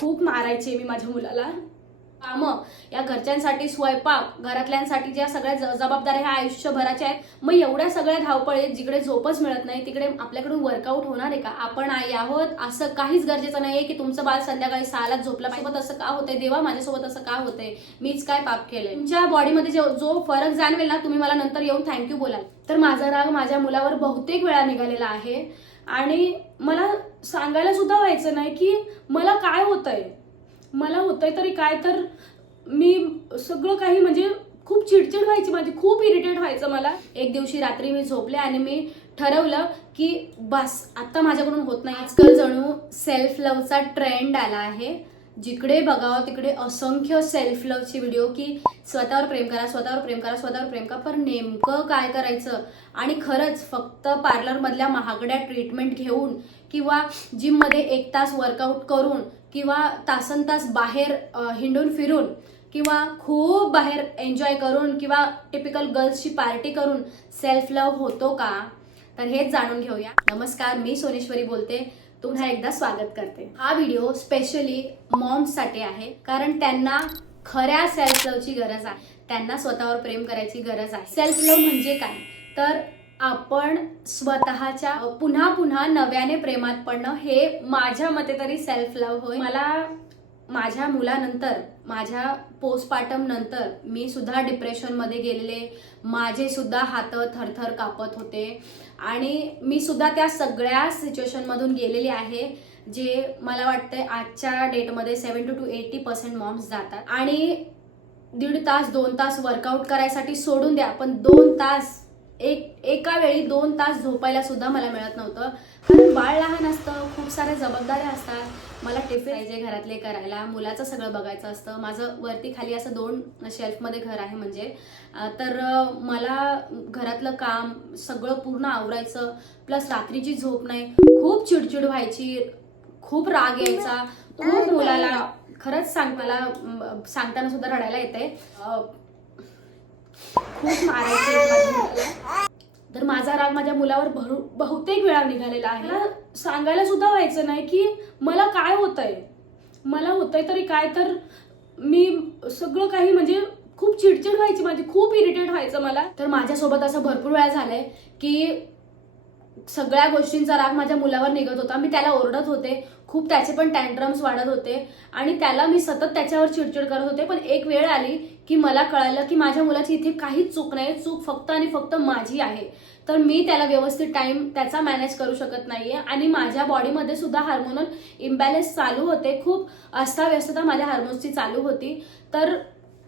खूप मारायचे मी माझ्या मुलाला. कामं, या घरच्यांसाठी स्वयंपाक, घरातल्यांसाठी ज्या सगळ्या जबाबदाऱ्या ह्या आयुष्यभराच्या आहेत. मग एवढ्या सगळ्या धावपळीत जिकडे झोपच मिळत नाही तिकडे आपल्याकडून वर्कआउट होणार आहे का? आपण आई आहोत असं काहीच गरजेचं नाहीये की तुमचं बाळ संध्याकाळी 6लाच झोपलं पाहिजे. असं का होतंय देवा, माझ्यासोबत असं का होतंय, मीच काय पाप केलंय? तुमच्या बॉडीमध्ये जो फरक जाणवेल ना, तुम्ही मला नंतर येऊन थँक्यू बोलाल. तर माझा राग माझ्या मुलावर बहुतेक वेळा निघालेला आहे आणि मला सांगायला सुद्धा व्हायचं नाही की मला काय होतंय. मला होतंय तरी काय, तर मी सगळं काही म्हणजे खूप चिडचिड व्हायची माझी, खूप इरिटेट व्हायचं मला. एक दिवशी रात्री मी झोपले आणि मी ठरवलं की बस आता माझ्याकडून होत नाही. आजकाल जणू सेल्फ लव्हचा ट्रेंड आला आहे. जिकडे बघावं तिकडे असंख्य सेल्फ लव्हची व्हिडिओ की स्वतःवर प्रेम करा, स्वतःवर प्रेम करा, स्वतःवर प्रेम करा. पण नेमकं काय करायचं? आणि खरंच फक्त पार्लरमधल्या महागड्या ट्रीटमेंट घेऊन किंवा जिममध्ये 1 तास वर्कआउट करून किंवा तासन तास बाहेर हिंडून फिरून किंवा खूप बाहेर एन्जॉय करून किंवा टिपिकल गर्ल्सची पार्टी करून सेल्फ लव्ह होतो का? तर हेच जाणून घेऊया. नमस्कार, मी सोनेश्वरी बोलते. पुन्हा एकदा स्वागत करते. हा व्हिडिओ स्पेशली मॉम्ससाठी आहे, कारण त्यांना खऱ्या सेल्फ लव्हची गरज आहे. त्यांना स्वतःवर प्रेम करायची गरज आहे. सेल्फ लव्ह म्हणजे काय? तर आपण स्वतःच्या पुन्हा पुन्हा नव्याने प्रेमात पडणं, हे माझ्या मते तरी सेल्फ लव्ह होय. मला माझ्या मुलानंतर, माझ्या पोस्टपार्टम नंतर मी सुद्धा डिप्रेशनमध्ये गेलेले, माझे सुद्धा हात थरथर कापत होते आणि मी सुद्धा त्या सगळ्या सिच्युएशनमधून गेलेली आहे जे मला वाटतंय आजच्या डेटमध्ये 70 to 80% मॉम्स जातात. आणि 1.5 तास 2 तास वर्कआउट करायसाठी सोडून द्या, पण 2 तास एका वेळी 2 तास झोपायला सुद्धा मला मिळत नव्हतं. कारण बाळ लहान असतं, खूप साऱ्या जबाबदाऱ्या असतात. मला टिफिन पाहिजे घरातले करायला, मुलाचं सगळं बघायचं असतं. माझं वरती खाली असं 2 शेल्फमध्ये घर आहे म्हणजे. तर मला घरातलं काम सगळं पूर्ण आवरायचं, प्लस रात्रीची झोप नाही, खूप चिडचिड व्हायची, खूप राग यायचा, खूप मुलाला खरंच मला सांगताना सुद्धा रडायला येते. खूप मारायचे. तर माझा राग माझ्या मुलावर बहुतेक वेळा निघालेला आहे. मला सांगायला सुद्धा व्हायचं नाही की मला काय होतंय, मला होतंय तरी काय, तर मी सगळं काही म्हणजे खूप चिडचिड व्हायची माझी, खूप इरिटेट व्हायचं मला. तर माझ्यासोबत असं भरपूर वेळा झालंय की सगळ्या गोष्टींचा राग माझ्या मुलावर निघत होता. मी त्याला ओरडत होते, खूप त्याचे पण टँट्रम्स वाढत होते आणि त्याला मी सतत त्याच्यावर चिडचिड करत होते. पण एक वेळ आली की मला कळालं की माझ्या मुलाची इथे काहीच चूक नाही, चूक फक्त आणि फक्त माझी आहे. तर मी त्याला व्यवस्थित टाइम त्याचा मॅनेज करू शकत नाहीये आणि माझ्या बॉडीमध्ये सुद्धा हार्मोनल इम्बॅलन्स चालू होते, खूप अस्ताव्यस्तता माझ्या हार्मोन्सची चालू होती. तर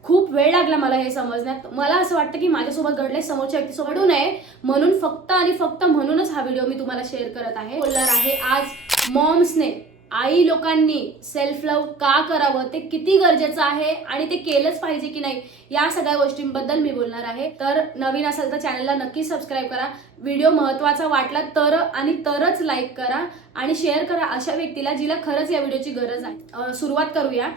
खूप वेळ लागला मला हे समजण्यात. मला असं वाटतं की माझ्यासोबत घडलंय, समोरच्या व्यक्तीसोबत घडू नये म्हणून फक्त आणि फक्त म्हणूनच हा व्हिडिओ मी तुम्हाला शेअर करत आहे. बोलणार आहे आज मॉम्सने, आई लोकांनी सेल्फ लव्ह का करावं, ते किती गरजेचं आहे आणि ते केलंच पाहिजे की नाही, या सगळ्या गोष्टींबद्दल मी बोलणार आहे. तर नवीन असेल तर चॅनलला नक्की सबस्क्राईब करा. व्हिडिओ महत्त्वाचा वाटला तर आणि तरच लाईक करा आणि शेअर करा अशा व्यक्तीला जिला खरंच या व्हिडिओची गरज आहे. सुरुवात करूया.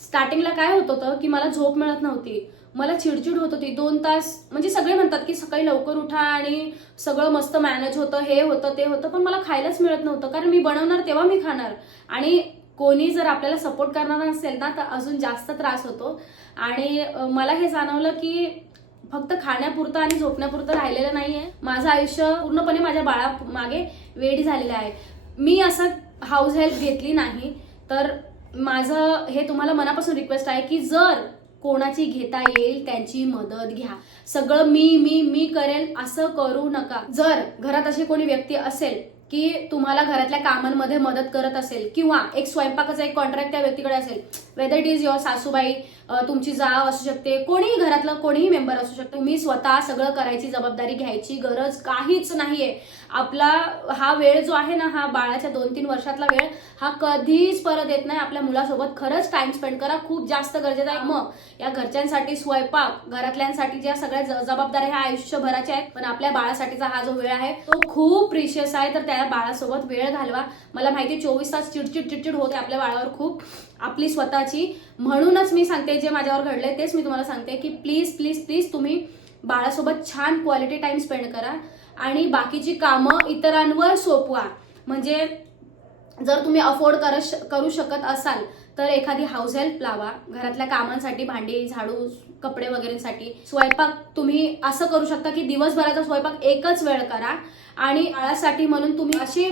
स्टार्टिंगला काय होत होतं की मला झोप मिळत नव्हती, मला चिडचिड होत होती. 2 तास म्हणजे सगळे म्हणतात की सकाळी लवकर उठा आणि सगळं मस्त मॅनेज होतं, हे होतं ते होतं, पण मला खायलाच मिळत नव्हतं. कारण मी बनवणार तेव्हा मी खाणार आणि कोणी जर आपल्याला सपोर्ट करणार नसेल ना तर अजून जास्त त्रास होतो. आणि मला हे जाणवलं की फक्त खाण्यापुरतं आणि झोपण्यापुरतं राहिलेलं नाहीये. माझं आयुष्य पूर्णपणे माझ्या बाळामागे वेडी झालेलं आहे. मी असं हाऊस हेल्प घेतली नाही. तर माझं हे तुम्हाला मनापासून रिक्वेस्ट आहे की जर कोणाची घेता येईल त्यांची मदत घ्या. सगळं मी मी मी करेल असं करू नका. जर घरात अशी कोणी व्यक्ती असेल की तुम्हाला घरातल्या कामांमध्ये मदत करत असेल किंवा एक स्वयंपाकाचा एक कॉन्ट्रॅक्ट त्या व्यक्तीकडे असेल, वेदर इट इज युअर सासूबाई, तुमची जाव असू शकते, कोणीही घरातलं कोणीही मेंबर असू शकतो, तुम्ही स्वतः सगळं करायची जबाबदारी घ्यायची गरज काहीच नाहीये. आपला हा वेळ जो आहे ना, हा बाळाच्या 2-3 वर्षातला वेळ हा कधीच परत येत नाही. आपल्या मुलासोबत खरंच टाइम स्पेंड करा, खूप जास्त गरजेचं आहे. मग या घरच्यांसाठी स्वयंपाक, घरातल्यांसाठी ज्या सगळ्या जबाबदाऱ्या ह्या आयुष्यभराच्या आहेत, पण आपल्या बाळासाठीचा हा जो वेळ आहे तो खूप प्रिशियस आहे. तर त्या बाळासोबत वेळ घालवा. मला माहिती 24 तास चिडचिड होते आपल्या बाळावर खूप, आपली स्वतःची. म्हणूनच मी सांगते, जे माझ्यावर घडलंय तेच मी तुम्हाला सांगते की प्लीज प्लीज प्लीज तुम्ही बाळासोबत छान क्वालिटी टाइम स्पेंड करा आणि बाकीची कामं इतरांवर सोपवा. म्हणजे जर तुम्ही अफोर्ड करू शकत असाल तर एखादी हाऊस हेल्प लावा, घरातल्या कामांसाठी, भांडी, झाडू, कपडे वगैरेसाठी. स्वयंपाक तुम्ही असं करू शकता की दिवसभराचा स्वयंपाक एकच वेळ करा आणि बाळासाठी म्हणून तुम्ही असे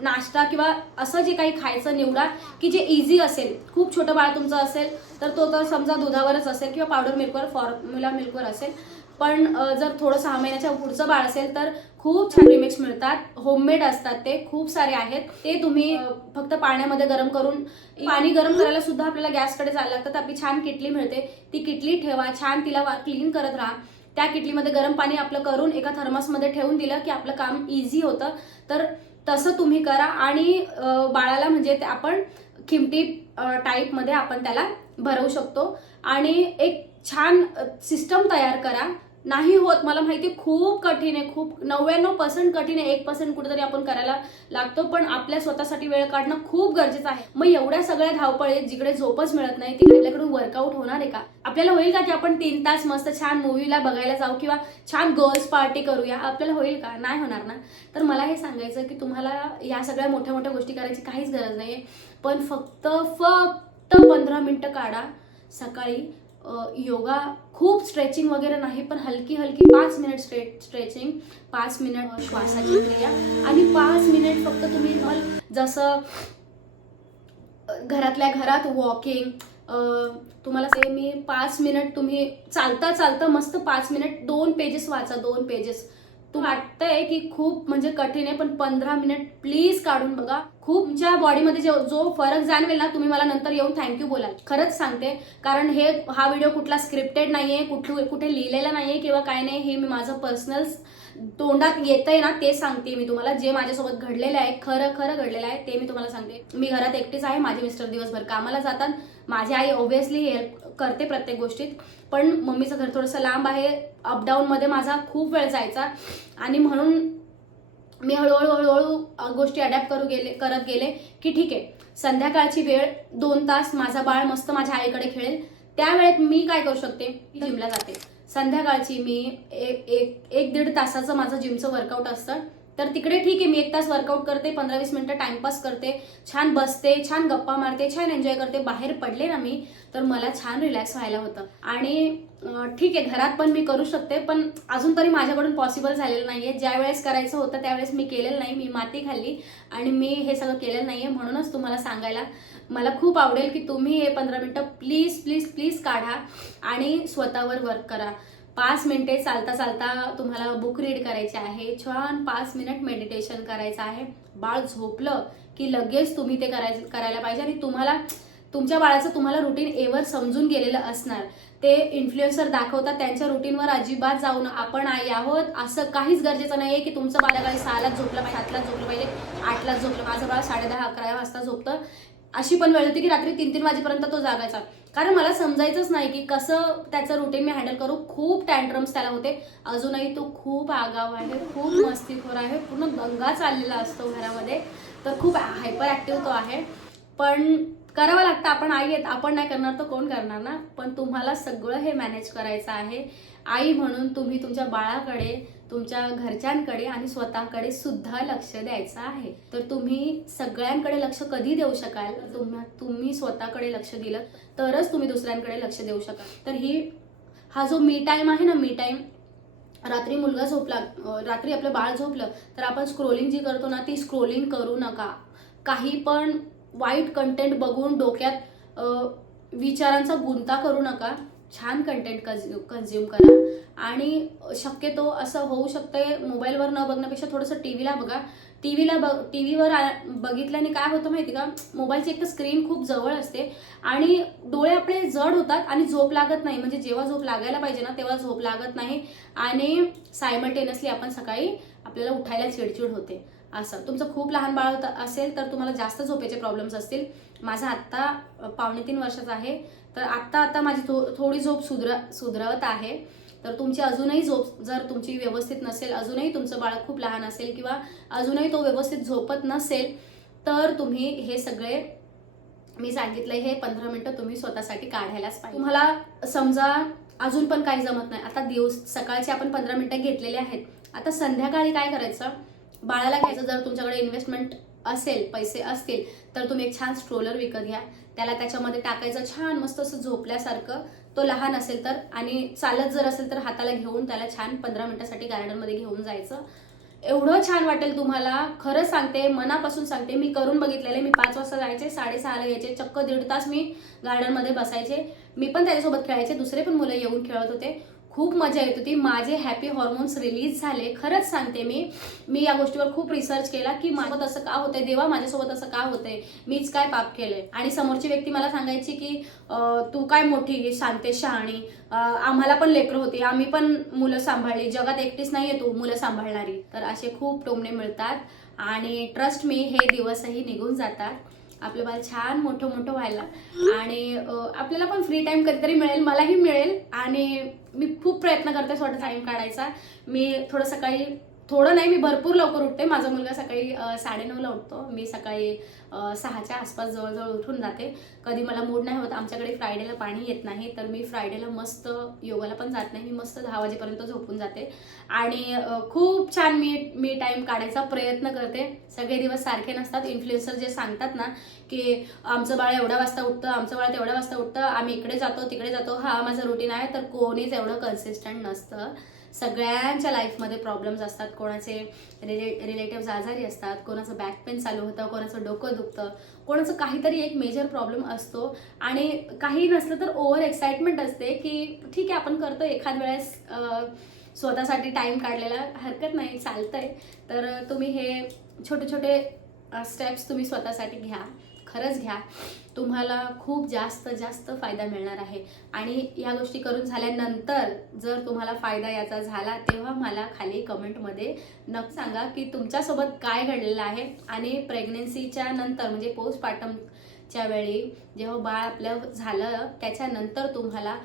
नाश्ता किंवा असं जे काही खायचं निवडा की जे इझी असेल. खूप छोटं बाळ तुमचं असेल तर तो तर समजा दुधावरच असेल किंवा पावडर मिल्कवर, फॉर्म्युला मिल्कवर असेल. पण जर थोडं 6 महिन्याच्या पुढचं बाळ असेल तर खूप छान प्रीमिक्स मिळतात, होममेड असतात, ते खूप सारे आहेत. ते तुम्ही फक्त पाण्यामध्ये गरम करून, पाणी गरम करायला सुद्धा आपल्याला गॅसकडे जायला लागतं. तर आपली छान किटली मिळते, ती किटली ठेवा, छान तिला क्लीन करत राहा. त्या किटलीमध्ये गरम पाणी आपलं करून एका थर्मसमध्ये ठेवून दिलं की आपलं काम इझी होतं. तर तसं तुम्ही करा आणि बाळाला म्हणजे ते आपण खिमटी टाईपमध्ये आपण त्याला भरवू शकतो आणि एक छान सिस्टम तयार करा. नाही होत, मला माहिती खूप कठीण आहे, खूप 99% कठीण आहे, 1% कुठेतरी आपण करायला लागतो, पण आपल्या स्वतःसाठी वेळ काढणं खूप गरजेचं आहे. मग एवढ्या सगळ्या धावपळीत जिकडे झोपच मिळत नाही तिकडे आपल्याकडून वर्कआउट होणार आहे का? आपल्याला होईल का की आपण 3 तास मस्त छान मूवीला बघायला जाऊ किंवा छान गर्ल्स पार्टी करूया? आपल्याला होईल का? नाही होणार ना. तर मला हे सांगायचं की तुम्हाला या सगळ्या मोठ्या मोठ्या गोष्टी करायची काहीच गरज नाहीये, पण फक्त 15 मिनिटं काढा सकाळी. योगा खूप स्ट्रेचिंग वगैरे नाही, पण हलकी 5 मिनिट स्ट्रेचिंग, 5 मिनिट श्वासाची क्रिया आणि 5 मिनिट फक्त तुम्ही जसं घरातल्या घरात वॉकिंग. तुम्हाला मी 5 मिनिट तुम्ही चालता मस्त 5 मिनिट 2 पेजेस वाचा, 2 पेजेस. तुम्हाला वाटतंय की खूप म्हणजे कठीण आहे, पण 15 मिनिट प्लीज काढून बघा. खूप तुमच्या बॉडीमध्ये जो फरक जाणवेल ना, तुम्ही मला नंतर येऊन थँक्यू बोलाल. खरंच सांगते, कारण हा व्हिडिओ कुठला स्क्रिप्टेड नाहीये, कुठे लिहिलेला नाहीये किंवा काय नाही. हे मी माझं पर्सनल तोंडात येतंय ना ते सांगते मी तुम्हाला. जे माझ्यासोबत घडलेलं आहे, खरं घडलेलं आहे ते मी तुम्हाला सांगते. मी घरात एकटीच आहे, माझे मिस्टर दिवसभर कामाला जातात, माझी आई ऑब्व्हियसली हेल्प करते प्रत्येक गोष्टीत, पण मम्मीचं घर थोडंसं लांब आहे. अपडाऊन मध्ये माझा खूप वेळ जायचा आणि म्हणून मी हळूहळू गोष्टी अडॅप्ट करत गेले की ठीक आहे, संध्याकाळची वेळ 2 तास माझा बाळ मस्त माझ्या आईकडे खेळेल, त्या वेळेत मी काय करू शकते, जिमला जाते. संध्याकाळची मी 1-1.5 तासाचं माझं जिमचं वर्कआउट असतं, तर तिकडे ठीक आहे, मी 1 तास वर्कआउट करते, 15-20 मिनिटं टाइमपास करते, छान बसते, छान गप्पा मारते, छान एन्जॉय करते. बाहेर पडले ना मी तर मला छान रिलॅक्स व्हायला होतं. आणि ठीक आहे, घरात पण मी करू शकते, पण अजून तरी माझ्याकडून पॉसिबल झालेलं नाहीये. ज्या वेळेस करायचं होतं त्यावेळेस मी केलेलं नाही, मी माती खाल्ली आणि मी हे सगळं केलेलं नाहीये. म्हणूनच तुम्हाला सांगायला मला खूप आवडेल की तुम्ही हे 15 मिनिटं प्लीज काढा आणि स्वतःवर वर्क करा. 5 मिनिटे चालता तुम्हाला बुक रीड करायचे आहे, छान 5 मिनिट मेडिटेशन करायचं आहे. बाळ झोपलं की लगेच तुम्ही ते करायला पाहिजे. आणि तुमच्या बाळाचं तुम्हाला रुटीन एवर समजून गेलेलं असणार. ते इन्फ्लुएन्सर दाखवतात, त्यांच्या रुटीनवर अजिबात जाऊ नका. आपण आई आहोत असं काहीच गरजेचं नाहीये की तुमचं बाळ सकाळी 6लाच झोपलं पाहिजे, 7लाच झोपलं पाहिजे, 8लाच झोपलं. माझं बाळ 10:30-11 वाजता झोपतं. अशी पण वेळ होती की रात्री 3-3 वाजेपर्यंत तो जागायचा, कारण मला समजायचंच नाही की कसं त्याचं रुटीन मी हँडल करू. खूप टँट्रम्स त्याला होते. अजूनही तो खूप आगाव आहे, खूप मस्तीखोर आहे, पूर्ण दंगा चाललेला असतो घरामध्ये. तर खूप हायपर ऍक्टिव्ह तो आहे, पण करावं लागतं. आपण आई आहेत, आपण नाही करणार तर कोण करणार ना. पण तुम्हाला सगळं हे मॅनेज करायचं आहे. आई म्हणून तुम्ही तुमच्या बाळाकडे, तुमच्या घरच्यांकडे आणि स्वतःकडे सुद्धा लक्ष द्यायचं आहे. तर तुम्ही सगळ्यांकडे लक्ष कधी देऊ शकाल? तुम्ही स्वतःकडे लक्ष दिलं तरच तुम्ही दुसऱ्यांकडे लक्ष देऊ शकाल. तर हा जो मी टाइम आहे ना, मी टाइम, रात्री मुलगा झोपला, रात्री आपलं बाळ झोपलं तर आपण स्क्रोलिंग जी करतो ना, ती स्क्रोलिंग करू नका. काही पण वाईट कंटेंट बघून डोक्यात विचारांचा गुंता करू नका. छान कंटेंट कन्झ्युम करा आणि शक्यतो असं होऊ शकतंय मोबाईलवर न बघण्यापेक्षा थोडंसं टीव्हीला बघा. टीव्हीवर बघितल्याने काय होतं माहिती का, मोबाईलची एक तर स्क्रीन खूप जवळ असते आणि डोळे आपले जड होतात आणि झोप लागत नाही. म्हणजे जेव्हा झोप लागायला पाहिजे ना तेव्हा झोप लागत नाही आणि सायमल्टेनियसली आपण सकाळी आपल्याला उठायला चिडचिड होते. असं तुमचं खूप लहान बाळ असेल तर तुम्हाला जास्त झोपेचे प्रॉब्लेम्स असतील. माझा आत्ता 2.5-3 वर्षाचा आहे, तर आत्ता माझी थोडी झोप सुधरवत आहे. तर तुमची अजूनही झोप जर तुमची व्यवस्थित नसेल, अजूनही तुमचं बाळ खूप लहान असेल किंवा अजूनही तो व्यवस्थित झोपत नसेल, तर तुम्ही हे सगळे मी सांगितलंय हे 15 मिनिटं तुम्ही स्वतःसाठी काढायलाच पाहिजे. तुम्हाला समजा अजून पण काही जमत नाही, आता सकाळचे आपण 15 मिनिटं घेतलेले आहेत, आता संध्याकाळी काय करायचं, बाळाला घ्यायचं. जर तुमच्याकडे इन्व्हेस्टमेंट असेल, पैसे असतील तर तुम्ही एक छान स्ट्रोलर विकत घ्या. त्याला त्याच्यामध्ये टाकायचं छान मस्त असं झोपल्यासारखं. तो लहान असेल तर, आणि चालत जर असेल तर हाताला घेऊन त्याला छान 15 मिनिटासाठी गार्डनमध्ये घेऊन जायचं. एवढं छान वाटेल तुम्हाला, खरं सांगते, मनापासून सांगते. मी करून बघितलेले. मी 5 वाजता जायचे, 6:30ला यायचे, चक्क 1.5 तास मी गार्डनमध्ये बसायचे. मी पण त्याच्यासोबत खेळायचे, दुसरे पण मुलं येऊन खेळत होते. खूप मजा येत होती. माझे हॅपी हॉर्मोन्स रिलीज झाले. खरंच सांगते, मी या गोष्टीवर खूप रिसर्च केला की माझ्यासोबत असं का होतंय, देवा माझ्यासोबत असं का होतंय, मीच काय पाप केलंय. आणि समोरची व्यक्ती मला सांगायची की तू काय मोठी सांगते शहाणी, आम्हाला पण लेकरं होती, आम्ही पण मुलं सांभाळली, जगात एकटीच नाहीये तू मुलं सांभाळणारी. तर असे खूप टोमणे मिळतात. आणि ट्रस्ट मी, हे दिवसही निघून जातात. आपलं बाळ छान मोठं मोठं व्हायला, आणि आपल्याला पण फ्री टाइम कधीतरी मिळेल, मलाही मिळेल. आणि मी खूप प्रयत्न करते स्वतः टाइम काढायचा. मी थोडं सकाळी, थोडं नाही, मी भरपूर लवकर उठते. माझा मुलगा सकाळी 9:30ला उठतो. मी सकाळी 6च्या आसपास जवळजवळ उठून जाते. कधी मला मूड नाही होत, आमच्याकडे फ्रायडेला पाणी येत नाही, तर मी फ्रायडेला मस्त योगाला पण जात नाही. मी मस्त 10 वाजेपर्यंत झोपून जाते. आणि खूप छान मी टाइम काढायचा प्रयत्न करते. सगळे दिवस सारखे नसतात. इन्फ्लुएन्सर जे सांगतात ना की आमचं बाळ एवढ्या वाजता उठतं, आमचं बाळ तेवढ्या वाजता उठतं, आम्ही इकडे जातो तिकडे जातो, हा माझं रुटीन आहे, तर कोणीच एवढं कन्सिस्टंट नसतं. सगळ्यांच्या लाईफमध्ये प्रॉब्लेम्स असतात. कोणाचे रिलेटिव्ह आजारी असतात, कोणाचं बॅक पेन चालू होतं, कोणाचं डोकं दुखतं, कोणाचं काहीतरी एक मेजर प्रॉब्लेम असतो. आणि काही नसलं तर ओव्हर एक्साइटमेंट असते की ठीक आहे आपण करतो एखाद वेळेस, स्वतःसाठी टाइम काढलेला हरकत नाही, चालतंय. तर तुम्ही हे छोटे छोटे स्टेप्स तुम्ही स्वतःसाठी घ्या, खरंच घ्या. तुम्हाला खूप जास्त जास्त फायदा मिळणार आहे. आणि या गोष्टी करून झाल्यानंतर जर तुम्हाला फायदा याचा झाला, तेव्हा मला खाली कमेंटमध्ये नक्की सांगा की तुमच्यासोबत काय घडलेलं आहे. आणि प्रेग्नेन्सीच्या नंतर म्हणजे पोस्टपार्टमच्या वेळी जेव्हा बाळ आपलं झालं त्याच्यानंतर तुम्हाला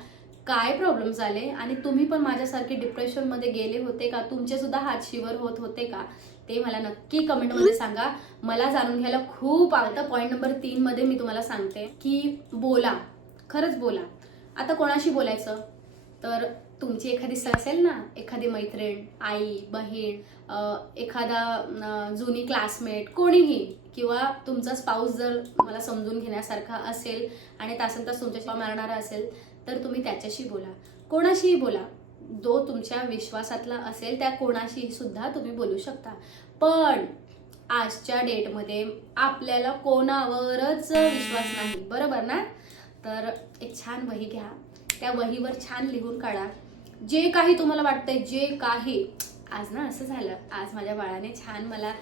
काय प्रॉब्लेम्स आले, आणि तुम्ही पण माझ्यासारखे डिप्रेशनमध्ये गेले होते का, तुमचे सुद्धा हात शिवर होत होते का, ते मला नक्की कमेंटमध्ये सांगा. मला जाणून घ्यायला खूप आवडतं. पॉईंट नंबर 3 मध्ये मी तुम्हाला सांगते की बोला, खरंच बोला. आता कोणाशी बोलायचं, तर तुमची एखादी असेल ना, एखादी मैत्रीण, आई, बहीण, एखादा जुनी क्लासमेट, कोणीही, किंवा तुमचा स्पाऊस जर मला समजून घेण्यासारखा असेल आणि तासनतास तुमच्याशी मारणारा असेल तर तुम्ही त्याच्याशी बोला. कोणाशीही बोला, जो तुमच्या विश्वासातला असेल त्या कोणाशी सुद्धा तुम्ही बोलू शकता. पण आजच्या डेटमध्ये आपल्याला कोणावरच विश्वास नाही, बरोबर ना. तर एक छान वही घ्या, त्या वहीवर छान लिहून काढा जे काही तुम्हाला वाटतंय, जे काही. आज ना असं झालं, आज माझ्या बाळाने छान मला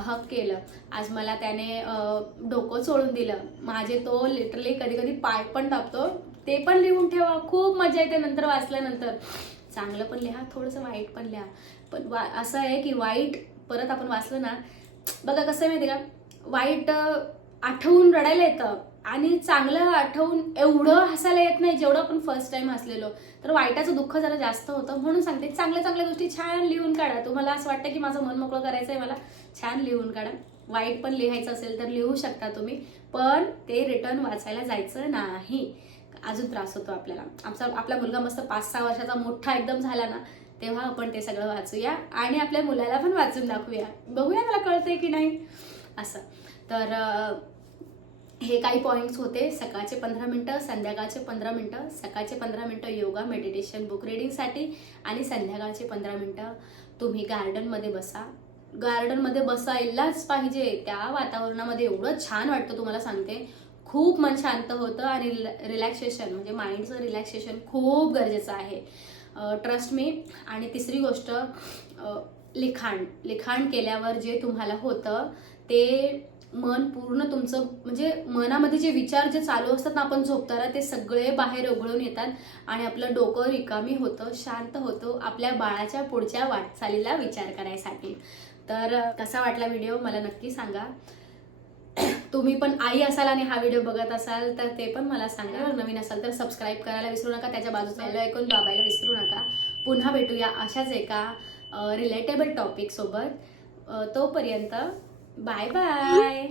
हक केलं, आज मला त्याने डोकं चोळून दिलं, माझे तो लिटरली कधी कधी पाय पण टाकतो, ते पण लिहून ठेवा. खूप मजा येते नंतर वाचल्यानंतर. चांगलं पण लिहा, थोडंसं वाईट पण लिहा. पण असं आहे की वाईट परत आपण वाचलं ना, बघा कसं आहे माहिती का, वाईट आठवून रडायला येतं आणि चांगलं आठवून एवढं हसायला येत नाही जेवढं आपण फर्स्ट टाइम हसलेलो. तर वाईटाचं दुःख जरा जास्त होतं. म्हणून सांगते, चांगल्या चांगल्या गोष्टी छान लिहून काढा. तुम्हाला असं वाटतं की माझं मन मोकळं करायचंय मला, छान लिहून काढा. वाईट पण लिहायचं असेल तर लिहू शकता तुम्ही, पण ते रिटर्न वाचायला जायचं नाही, अजून त्रास होतो आपल्याला. आपला मुलगा मस्त 5-6 वर्षाचा मोठा एकदम झाला ना, तेव्हा आपण ते सगळं वाचूया आणि आपल्या मुलाला पण वाचून दाखवूया, बघूया मला कळतंय की नाही असं. तर हे काही पॉइंट्स होते. सकाळचे 15 मिनिटं, संध्याकाळचे 15 मिनिटं. सकाळचे 15 मिनिटं योगा मेडिटेशन बुक रीडिंगसाठी, आणि संध्याकाळचे 15 मिनिटं तुम्ही गार्डनमध्ये बसा. गार्डनमध्ये बसायलाच पाहिजे. त्या वातावरणामध्ये एवढं छान वाटतं, तुम्हाला सांगते. खूप मन शांत होतं आणि रिलॅक्सेशन म्हणजे माइंडचं रिलॅक्सेशन खूप गरजेचं आहे, ट्रस्ट मी. आणि तिसरी गोष्ट, लिखाण केल्यावर जे तुम्हाला होतं ते मन पूर्ण तुमचं, म्हणजे मनामध्ये जे विचार जे चालू असतात ना आपण झोपताना, ते सगळे बाहेर उघडून येतात आणि आपलं डोकं रिकामी होतं, शांत होतं आपल्या बाळाच्या पुढच्या वाटचालीला विचार करायसाठी. तर कसा वाटला व्हिडिओ मला नक्की सांगा. तुम्ही पण आई असाल आणि हा व्हिडिओ बघत असाल तर ते पण मला सांगा. नवीन असाल तर सबस्क्राईब करायला विसरू नका, त्याच्या बाजूचा बेल आयकॉन दाबायला विसरू नका. पुन्हा भेटूया अशाच एका रिलेटेबल टॉपिक सोबत. तोपर्यंत बाय बाय.